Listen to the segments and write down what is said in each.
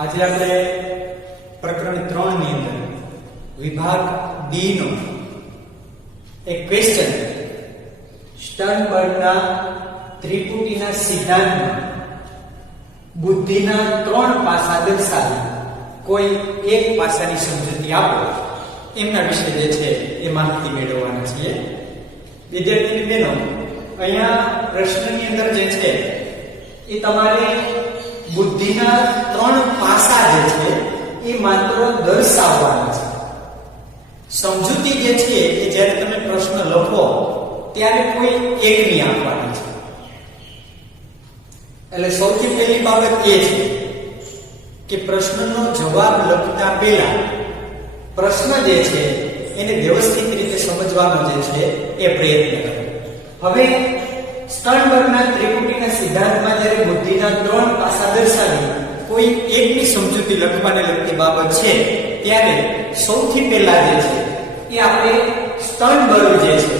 આજે આપણે પ્રકરણ 3 ની અંદર વિભાગ ડી નો એક ક્વેશ્ચન સ્ટર્નબર્ગના ત્રિપુટીના સિદ્ધાંતમાં બુદ્ધિના 3 પાસા દર્શાવી કોઈ એક પાસાની સમજૂતી આપો એમના વિશે જે છે એ માહિતી મેળવવાના છીએ. વિદ્યાર્થી બહેનો, અહીંયા પ્રશ્નની અંદર જે છે એ તમારે બુદ્ધિના 3 પાસા જે છે એ માત્ર દર્શાવવાના છે. સમજૂતી જે છે એ જ્યારે તમે પ્રશ્ન લખો ત્યારે કોઈ એકની આપવાની છે. એટલે સૌથી પહેલી બાબત એ છે કે પ્રશ્નનો જવાબ લખતા પહેલા પ્રશ્ન જે છે એને વ્યવસ્થિત રીતે સમજવાનો જે છે એ પ્રયત્ન કરો. હવે સ્ટર્નબર્ગના ત્રિપુટીના સિદ્ધાંતમાં જ્યારે બુદ્ધિના 3 પાસા દર્શાવી કોઈ એકની સમજૂતી લખવાને લગતી બાબત છે ત્યારે સૌથી પહેલા જે છે એ આપણે સ્ટર્નબર્ગ જે છે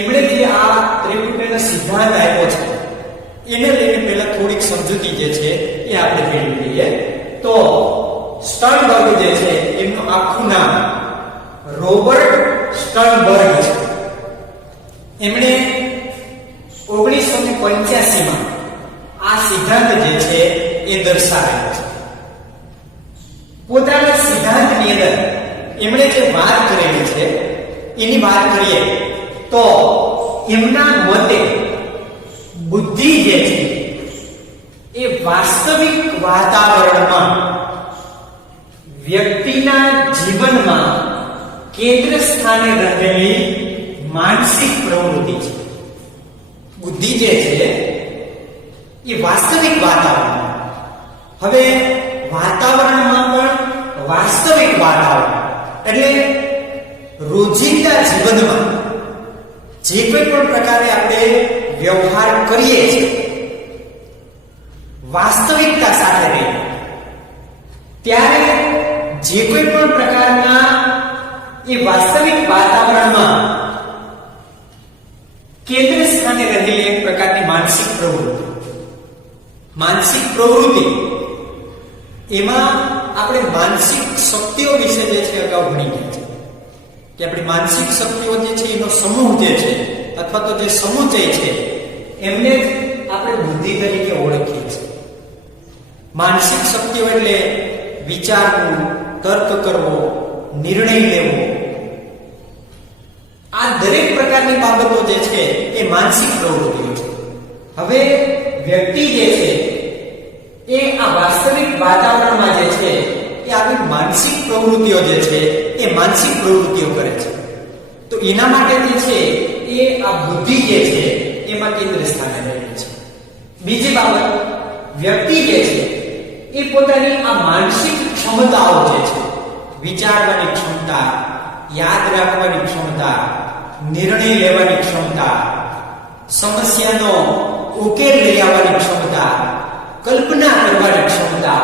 એમણે જે આ ત્રિપુટીનો સિદ્ધાંત આપ્યો છે એને લઈને પહેલા થોડીક સમજૂતી જે છે એ આપણે મેળવી લઈએ. તો સ્ટર્નબર્ગ જે છે એમનું આખું નામ રોબર્ટ સ્ટર્નબર્ગ છે. એમણે 1985 માં આ સિદ્ધાંત જે છે એ દર્શાવેલો છે. પોતાના સિદ્ધાંતની અંદર એમણે જે વાત કરેલી છે એની વાત કરીએ તો એમના મતે બુદ્ધિ જે છે એ વાસ્તવિક વાતાવરણમાં વ્યક્તિના જીવનમાં કેન્દ્ર સ્થાને રહેલી માનસિક પ્રવૃત્તિ છે. બુદ્ધિ જે છે એ વાસ્તવિક વાતાવરણ, હવે વાતાવરણમાં પણ વાસ્તવિક વાતાવરણ એટલે રોજિંદા જીવનમાં જે કોઈ પણ પ્રકારે આપણે વ્યવહાર કરીએ છીએ વાસ્તવિકતા સાથે રહીને ત્યારે જે કોઈ પણ પ્રકારના એ વાસ્તવિક વાતાવરણમાં કેન્દ્ર સ્થાને રહેલી એક પ્રકારની માનસિક પ્રવૃત્તિ એમાં આપણે માનસિક શક્તિઓ વિશે જે છે અગાઉ ભણી ગયા છે કે આપણી માનસિક શક્તિઓ જે છે એનો સમૂહ જે છે અથવા તો જે સમુચય છે એમને જ આપણે બુદ્ધિ તરીકે ઓળખીએ છીએ. માનસિક શક્તિઓ એટલે વિચારવું, તર્ક કરવો, નિર્ણય લેવો, આ દરેક પ્રકારની બાબતો જે છે એ માનસિક પ્રવૃત્તિઓ છે. હવે વ્યક્તિ જે છે એ આ વાસ્તવિક વાતાવરણમાં જે છે એ આવી માનસિક પ્રવૃત્તિઓ જે છે એ માનસિક પ્રવૃત્તિઓ કરે છે. તો એના માટે જે છે એ આ બુદ્ધિ જે છે એમાં કેન્દ્ર સ્થાને રહેલી છે. બીજી બાબત, વ્યક્તિ જે છે એ પોતાની આ માનસિક ક્ષમતાઓ જે છે વિચારવાની ક્ષમતા, યાદ રાખવાની ક્ષમતા, નિર્ણય લેવાની ક્ષમતા, સમસ્યાનો ઉકેલ લઈ આવવાની ક્ષમતા, કલ્પના કરવાની ક્ષમતા,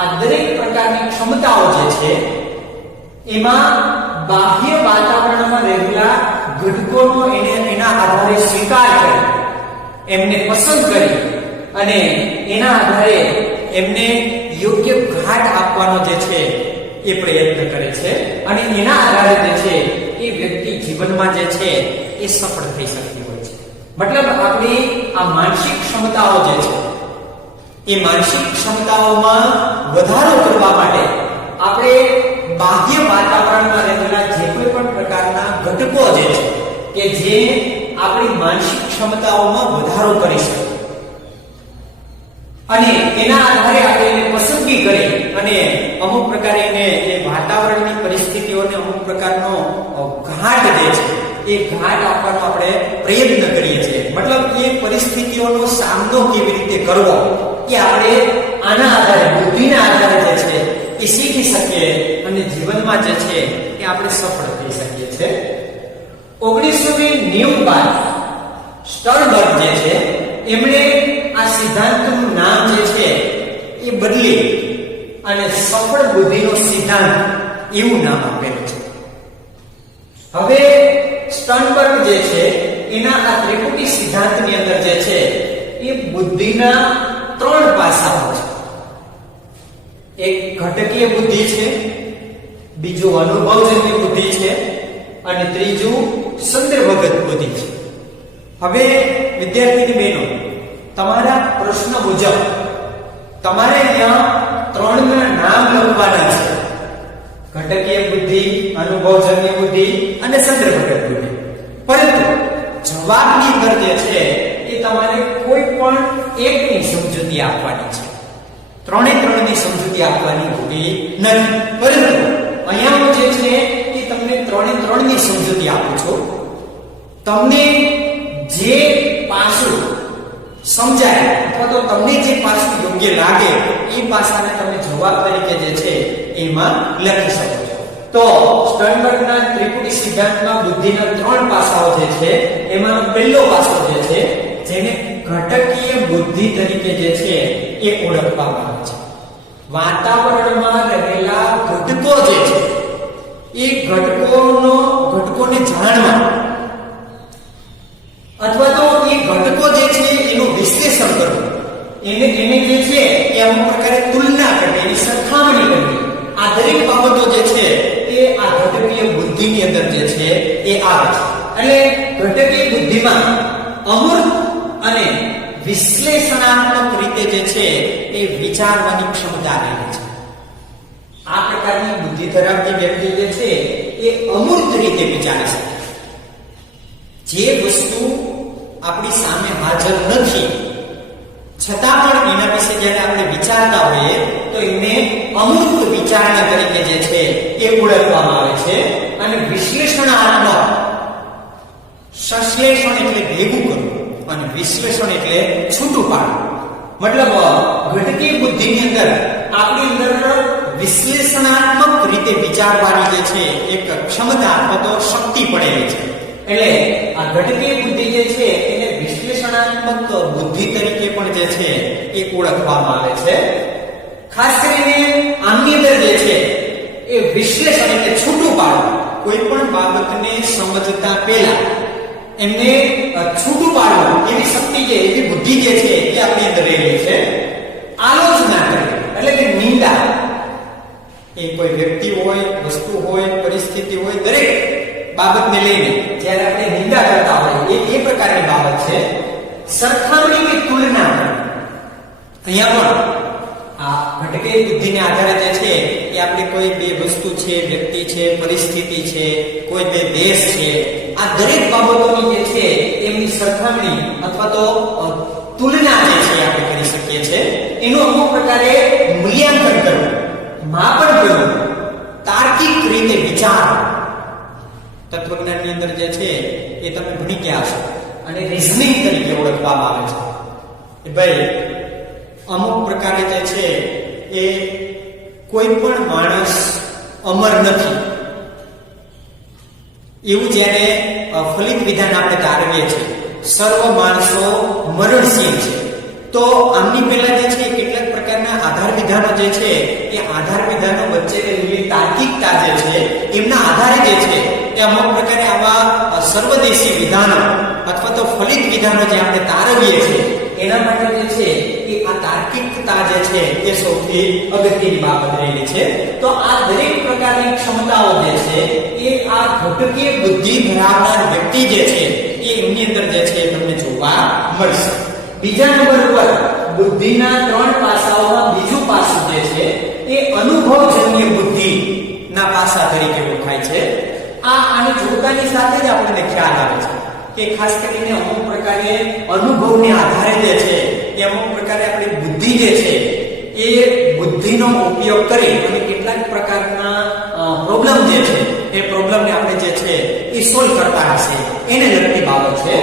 આ દરેક પ્રકારની ક્ષમતાઓ જે છે એમાં બાહ્ય વાતાવરણમાં રહેલા ઘટકોનો એના આધારે સ્વીકાર કરી એમને પસંદ કરી અને એના આધારે એમને યોગ્ય ઘાટ આપવાનો જે છે એ પ્રયત્ન કરે છે અને એના આધારે જે છે એ વ્યક્તિ જીવનમાં જે છે એ સફળ થઈ શકતી હોય છે. મતલબ આપણી આ માનસિક ક્ષમતાઓ જે છે એ માનસિક ક્ષમતાઓમાં વધારો કરવા માટે આપણે બાહ્ય વાતાવરણમાં રહેલા જે કોઈ પણ પ્રકારના ઘટકો જે છે કે જે આપણી માનસિક ક્ષમતાઓમાં વધારો કરી શકે અને એના આધારે આપણે એને પસંદગી કરી અને અમુક પ્રકારે એને એ વાતાવરણની પરિસ્થિતિઓને અમુક પ્રકારનો ઘાટ જે છે એ ઘાટ આપવાનો આપણે પ્રયત્ન કરીએ છીએ. મતલબ એ પરિસ્થિતિઓનો સામનો કેવી રીતે કરવો એ આપણે આના આધારે બુદ્ધિના આધારે જે છે એ શીખી શકીએ અને જીવનમાં જે છે એ આપણે સફળ થઈ શકીએ છીએ. 1990 બાદ સ્ટર્નબર્ગ જે છે એમણે આ સિદ્ધાંતનું નામ જે છે એ બદલી અને સફળ બુદ્ધિનો સિદ્ધાંત એવું નામ આપેલું છે. હવે સ્ટર્નબર્ગ જે છે એના આ ત્રિપુટી સિદ્ધાંતની અંદર જે છે એ બુદ્ધિના 3 પાસાઓ છે. એક ઘટકીય બુદ્ધિ છે, બીજું અનુભવજન્ય બુદ્ધિ છે અને ત્રીજું સંદર્ભગત બુદ્ધિ છે. હવે વિદ્યાર્થીની બહેનો, તમારા પ્રશ્ન મુજબ તમારે અહીંયા ત્રણના નામ લખવાના છે: ઘટકીય બુદ્ધિ, અનુભવજન્ય બુદ્ધિ અને સંદર્ભગત બુદ્ધિ. પરંતુ જવાબની અંદર જે છે એ તમારે કોઈ પણ એકની સમજૂતી આપવાની છે. ત્રણની સમજૂતી આપવાની હોતી નથી. પરંતુ અહીંયા હું જે છે એ તમને ત્રણની સમજૂતી આપું છું. તમને જે પાસું સમજાય અથવા તો તમને જે પાસું યોગ્ય લાગે એ પાસાને તમે જવાબ તરીકે જે છે એમાં લખી શકો છો. તો સ્ટર્નબર્ગના ત્રિપુટી સિદ્ધાંતમાં બુદ્ધિના ત્રણ પાસાઓ જે છે એમાં પહેલો પાસો જે છે જેને ઘટકીય બુદ્ધિ તરીકે જે છે એ ઓળખવામાં આવે છે. વાતાવરણમાં રહેલા ઘટકો જે છે એ ઘટકોને જાણવા અથવા તો એ ઘટકો જે છે એનું વિશ્લેષણ કરવું, એને જે છે એ અમુક પ્રકારે તુલના કરવી, એની સરખામણી કરવી, આ દરેક બાબતો જે છે એ આ ઘટકીય બુદ્ધિની અંદર જે છે એ આવે છે. એટલે ઘટકીય બુદ્ધિમાં અમૂર્ત અને વિશ્લેષણાત્મક રીતે જે છે એ વિચારવાની ક્ષમતા રહેલી છે. આ પ્રકારની બુદ્ધિ ધરાવતી વ્યક્તિ જે છે એ અમૂર્ત રીતે વિચારી શકે. જે વસ્તુ આપણી સામે હાજર નથી છતાં પણ એના વિશે જ્યારે આપણે વિચારતા હોઈએ તો એને અમૂર્ત વિચારણા તરીકે જે છે એ ઓળખવામાં આવે છે. અને વિશ્લેષણાત્મક, સંશ્લેષણ એટલે ભેગું કરવું અને વિશ્લેષણ એટલે છૂટું પાડવું. મતલબ ઘટકીય બુદ્ધિની અંદર આપણી અંદર વિશ્લેષણાત્મક રીતે વિચારવાની જે છે એક ક્ષમતા અથવા તો શક્તિ પડેલી છે. એટલે આ ઘટકીય બુદ્ધિ જે છે એને વિશ્લેષણાત્મક બુદ્ધિ તરીકે પણ જે છે એ ઓળખવામાં આવે છે. ખાસ કરીને આની અંદર જે છે એ વિશ્લેષણ એટલે છૂટું પાડવું, કોઈ પણ બાબતને સમજતા પહેલા એમને છૂટું પાડવું એવી શક્તિ છે, એવી બુદ્ધિ જે છે એ આપણી અંદર રહેલી છે. આલોચના કરવી એટલે કે નિંદા, એ કોઈ વ્યક્તિ હોય, વસ્તુ હોય, પરિસ્થિતિ હોય, દરેક બાબતને લઈને જ્યારે આપણે નિંદા કરતા હોય એ પ્રકારની બાબત છે. સરખામણી કે તુલના કરવી, અહીંયા પણ આ ઘટકીય બુદ્ધિને આધારે જે છે એ આપણે કોઈ બે વસ્તુ છે, વ્યક્તિ છે, પરિસ્થિતિ છે, કોઈ બે દેશ છે, આ દરેક બાબતોની જે છે એમની સરખામણી અથવા તો તુલના જે છે આપણે કરી શકીએ છીએ. એનું અમુક પ્રકારે મૂલ્યાંકન કરવું, માપન કરવું, તાર્કિક રીતે વિચાર. તત્વજ્ઞાનની અંદર જે છે એ તમે ભણી ગયા છો અને રીઝનિંગ તરીકે ઓળખવામાં આવે છે. કે ભાઈ અમુક પ્રકારે જે છે એ કોઈ પણ માણસ અમર નથી એવું જ્યારે ફલિત વિધાન આપણે તારવીએ છીએ. સર્વ માણસો મરણશીલ છે. તો આમની પહેલા જે છે કેટલાક પ્રકારના આધાર વિધાનો જે છે એ આધાર વિધાનો વચ્ચે રહેલી તાર્કિકતા જે છે એમના આધારે જે છે એ અમુક પ્રકારે આવા સર્વદેશી વિધાનો અથવા તો ફલિત વિધાનો જે આપણે તારવીએ છીએ એના માટે જે છે એ આ તાર્કિકતા જે છે એ સૌથી અગત્યની બાબત રહેલી છે. તો આ દરેક પ્રકારની ક્ષમતાઓ જે છે એ આ ઘટકીય બુદ્ધિ ધરાવનાર વ્યક્તિ જે છે એ એમની અંદર જે છે તમને જોવા મળશે. બીજા નંબર ઉપર બુદ્ધિના ત્રણ પાસાઓમાં બીજું પાસું જે છે એ અનુભવજન્ય બુદ્ધિના પાસા તરીકે ઓળખાય છે. આને જોડતાની સાથે જ આપણને ખ્યાલ આવે છે કે ખાસ કરીને અમુક પ્રકારે અનુભવને આધારે જે છે એ અમુક પ્રકારે આપણી બુદ્ધિ જે છે એ બુદ્ધિનો ઉપયોગ કરી અને કેટલાક પ્રકારના પ્રોબ્લેમ જે છે એ પ્રોબ્લેમને આપણે જે છે એ સોલ્વ કરતા હશે એને લગતી બાબત છે.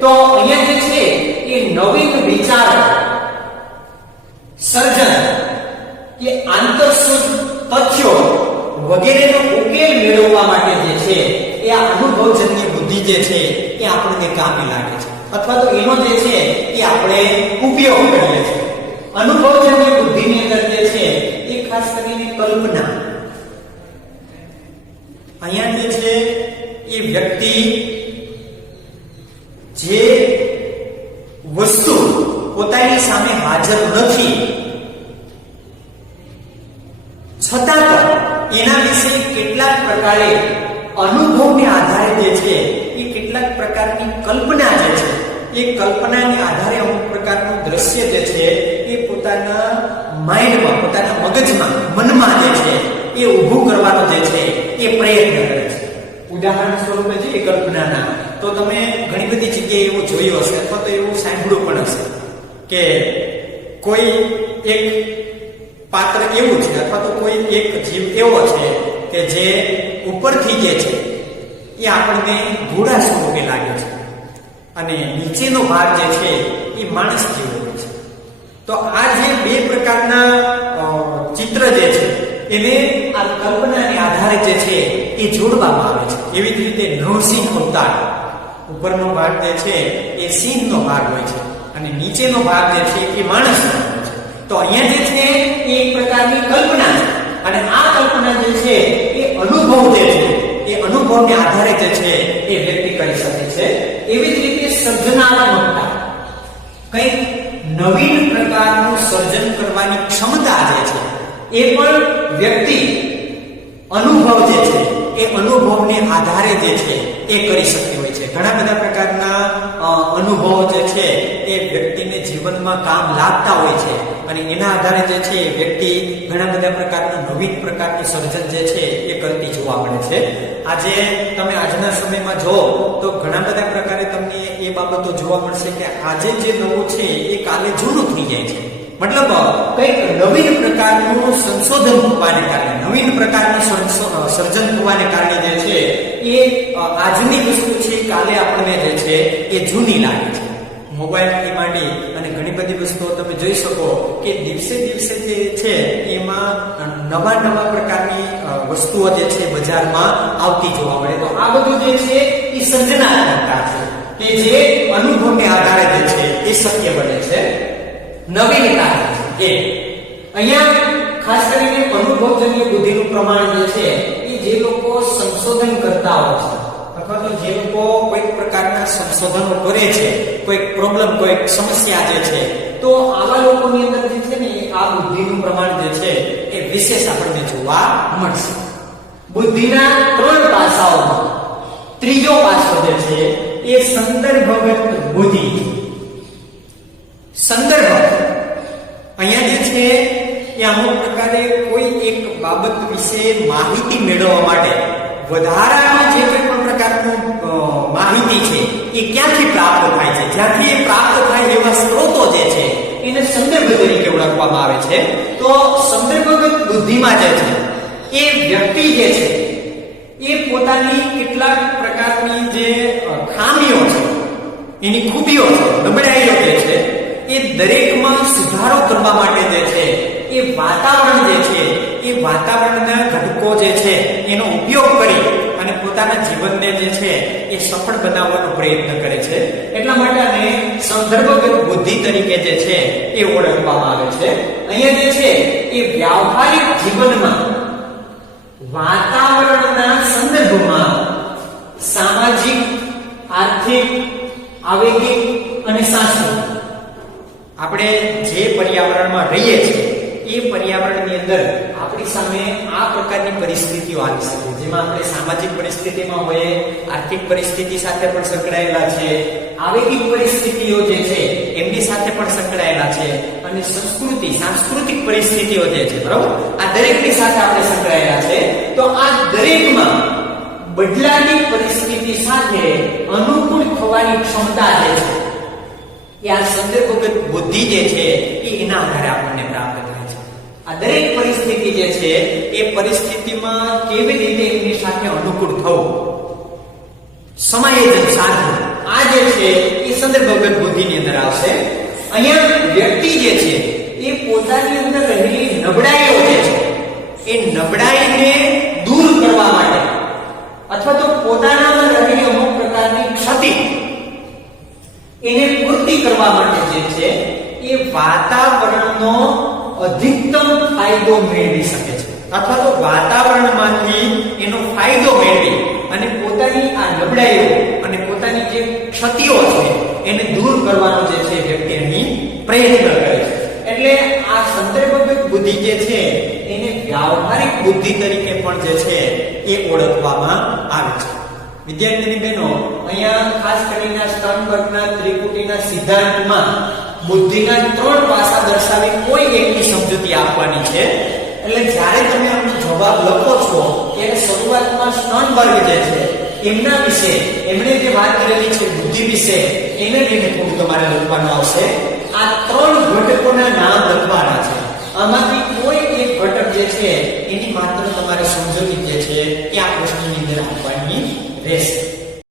તો અહીંયા જે છે એ નવીન વિચાર, સર્જન કે આંતરસૂઝ તથ્યો વગેરેનો ઉકેલ મેળવવા માટે જે છે એ આ અનુભવજન્ય બુદ્ધિ જે છે એ આપણને કામે લાગે છે અથવા તો એનો જે છે એ આપણે ઉપયોગ કરીએ છીએ. અનુભવજન્ય બુદ્ધિની અંદર જે છે એ ખાસ કરીને કલ્પના. અહીંયા જે છે એ વ્યક્તિ જે વસ્તુ પોતાની સામે હાજર નથી પ્રકારે અનુભવને આધારે જે છે એ કેટલાક પ્રકારની કલ્પના જે છે એ કલ્પનાને આધારે અમુક પ્રકારનું દ્રશ્ય જે છે એ પોતાના માઇન્ડમાં, પોતાના મગજમાં, મનમાં જે છે એ ઊભું કરવાનો જે છે એ પ્રયત્ન કરે છે. ઉદાહરણ સ્વરૂપે જોઈએ કલ્પનાના, તો તમે ઘણી બધી જગ્યાએ એવું જોયું હશે અથવા તો એવું સાંભળ્યું પણ હશે કે કોઈ એક પાત્ર એવું છે અથવા તો કોઈ એક જીવ એવો છે કે જે ઉપરથી જે છે એ આપણને ઘોડા સ્વરૂપે લાગે છે અને નીચેનો ભાગ જે છે એ માણસ જેવો હોય છે. તો આ જે બે પ્રકારના ચિત્ર જે છે એને આ કલ્પનાને આધારે જે છે એ જોડવામાં આવે છે. એવી જ રીતે નૃસિંહ અવતાર, ઉપરનો ભાગ જે છે એ સિંહનો ભાગ હોય છે અને નીચેનો ભાગ જે છે એ માણસનો હોય છે. તો અહીંયા જે છે એ એક પ્રકારની કલ્પના છે અને આ કલ્પના જે છે એ અનુભવ જે છે એ અનુભવને આધારે જે છે એ વ્યક્તિ કરી શકે છે. એવી જ રીતે સર્જનાત્મકતા, કંઈક નવીન પ્રકારનું સર્જન કરવાની ક્ષમતા જે છે એ પણ વ્યક્તિ અનુભવ જે છે એ અનુભવને આધારે જે છે એ કરી શકતી હોય છે. ઘણા બધા પ્રકારના અનુભવો જે છે એ વ્યક્તિને જીવનમાં કામ લાગતા હોય છે અને એના આધારે જે છે વ્યક્તિ ઘણા બધા પ્રકારનું નવીન પ્રકારનું સર્જન જે છે એ કરતી જોવા મળે છે. આજે તમે આજના સમયમાં જો તો ઘણા બધા પ્રકારે તમને એ બાબતો જોવા મળશે કે આજે જે નવું છે એ કાલે જૂનું થઈ જાય છે. મતલબ કંઈક નવીન પ્રકારનું સંશોધન થવાને કારણે, નવીન પ્રકારનું સર્જન થવાને કારણે જે છે એ આજની વસ્તુ છે કાલે આપણને જે છે એ જૂની લાગે છે. મોબાઈલથી માંડી અને ઘણી બધી વસ્તુઓ તમે જોઈ શકો કે દિવસે દિવસે જે છે એમાં નવા પ્રકારની વસ્તુઓ જે છે બજારમાં આવતી જોવા મળે. તો આ બધું જે છે એ સર્જનાત્મકતા છે કે જે અનુભવને આધારે જે છે એ શક્ય બને છે. નવીનતા છે અહીંયા ખાસ કરીને અનુભવજન્ય બુદ્ધિનું પ્રમાણ જે છે એ જે લોકો સંશોધન કરતા હોય છે અથવા તો જે લોકો કોઈક પ્રકારના સંશોધનો કરે છે, કોઈક પ્રોબ્લેમ, કોઈક સમસ્યા જે છે, તો આવા લોકોની અંદર જે છે ને આ બુદ્ધિનું પ્રમાણ જે છે એ વિશેષ આપણને જોવા મળશે. બુદ્ધિના 3 પાસાઓમાં ત્રીજો પાસો જે છે એ સંદર્ભગત બુદ્ધિ. સંદર્ભ અહીંયા જે છે એ અમુક પ્રકારે કોઈ એક બાબત વિશે માહિતી મેળવવા માટે વધારામાં જે કોઈ પણ પ્રકારનું માહિતી છે એ ક્યાંથી પ્રાપ્ત થાય છે, જ્યાંથી એ પ્રાપ્ત થાય એવા સ્ત્રોતો જે છે એને સંદર્ભ તરીકે ઓળખવામાં આવે છે. તો સંદર્ભગત બુદ્ધિમાં જે છે એ વ્યક્તિ જે છે એ પોતાની કેટલાક પ્રકારની જે ખામીઓ છે, એની ખૂબીઓ છે, નબળાઈઓ જે છે એ દરેકમાં સુધારો કરવા માટે જે છે એ વાતાવરણ જે છે એ વાતાવરણના ઘટકો જે છે એનો ઉપયોગ કરી અને પોતાના જીવનને જે છે એ સફળ બનાવવાનો પ્રયત્ન કરે છે. એટલા માટે આને સંદર્ભગત બુદ્ધિ તરીકે જે છે એ ઓળખવામાં આવે છે. અહીંયા જે છે એ વ્યાવહારિક જીવનમાં વાતાવરણના સંદર્ભમાં સામાજિક, આર્થિક, આવેગિક અને સાંસ્કૃતિક આપણે જે પર્યાવરણમાં રહીએ છીએ એ પર્યાવરણની અંદર આપણી સામે આ પ્રકારની પરિસ્થિતિઓ આવી શકે, જેમાં આપણે સામાજિક પરિસ્થિતિમાં હોઈએ, આર્થિક પરિસ્થિતિ સાથે પણ સંકળાયેલા છે, આવેગિક પરિસ્થિતિઓ જે છે એમની સાથે પણ સંકળાયેલા છે અને સાંસ્કૃતિક પરિસ્થિતિઓ જે છે, બરાબર, આ દરેકની સાથે આપણે સંકળાયેલા છે. તો આ દરેકમાં બદલાતી પરિસ્થિતિ સાથે અનુકૂળ થવાની ક્ષમતા જે છે એ આ સંદર્ભગત બુદ્ધિ જે છે એ એના આધારે આપણને પ્રાપ્ત થાય છે. આ દરેક પરિસ્થિતિ જે છે એ પરિસ્થિતિમાં કેવી રીતે એમની સાથે અનુકૂળ થવું, સમાયોજન સાધવું, આ જે છે એ સંદર્ભગત બુદ્ધિની અંદર આવશે. અહીંયા વ્યક્તિ જે છે એ પોતાની અંદર રહેલી નબળાઈઓ જે છે એ નબળાઈને દૂર કરવા માટે અથવા તો પોતાનામાં રહેલી અમુક પ્રકારની ક્ષતિ એને પૂર્તિ કરવા માટે જે છે એ વાતાવરણનો અધિકતમ ફાયદો મેળવી શકે છે અથવા તો વાતાવરણમાંથી એનો ફાયદો મેળવી અને પોતાની આ નબળાઈઓ અને પોતાની જે ક્ષતિઓ છે એને દૂર કરવાનો જે છે વ્યક્તિ અહીં પ્રયત્ન કરે છે. એટલે આ સંદર્ભગત બુદ્ધિ જે છે એને વ્યવહારિક બુદ્ધિ તરીકે પણ જે છે એ ઓળખવામાં આવે છે. વિદ્યાર્થીની બહેનો, અહીંયા ખાસ કરીને સ્ટર્નબર્ગના ત્રિપુટીના સિદ્ધાંતમાં બુદ્ધિના 3 પાસા દર્શાવી કોઈ એકની સમજૂતી આપવાની છે. એટલે જ્યારે તમે આનો જવાબ લખો છો ત્યારે શરૂઆતમાં સ્ટર્નબર્ગ જે છે એમના વિશે, એમણે જે વાત કરેલી છે બુદ્ધિ વિશે, એને લઈને થોડું તમારે લખવાનું આવશે. આ 3 ઘટકોના નામ લખવાના છે. આમાંથી કોઈ એક ઘટક જે છે એની માત્ર તમારે સમજૂતી જે છે એ આ પ્રશ્નની અંદર આપવાની રહેશે.